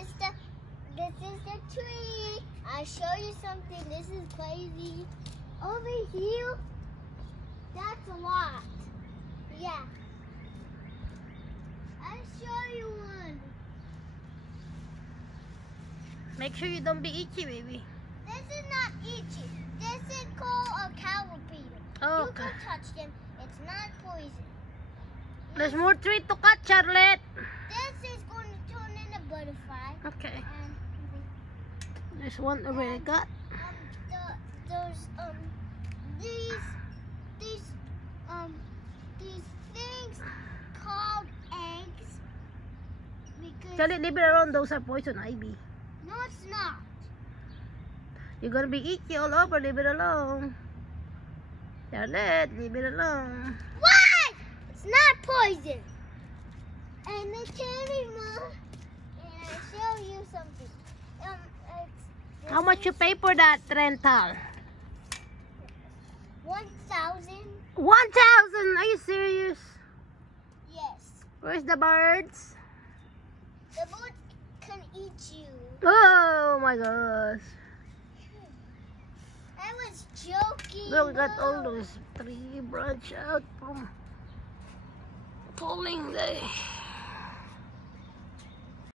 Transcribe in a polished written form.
is the tree. I'll show you something. This is crazy. Over here, that's a lot. Yeah. I'll show you one. Make sure you don't be itchy, baby. This is not itchy. This is called a caterpillar. Oh, You okay. can touch them. It's not poison. There's more tree to cut, Charlotte. This is going to turn into a butterfly. Okay. And There's one already got. these things called eggs. Because Charlotte, leave it alone. Those are poison ivy. no, it's not. You're gonna be itchy all over. Leave it alone. Charlotte, leave it alone. What? It's not poison. And the candy, Mom. And I'll show you something. How much you pay for that rental? 1,000. 1,000. Are you serious? Yes. Where's the birds? The bird can eat you. Oh my gosh. I was joking. Look, we got all Mom. those tree branch out from falling there.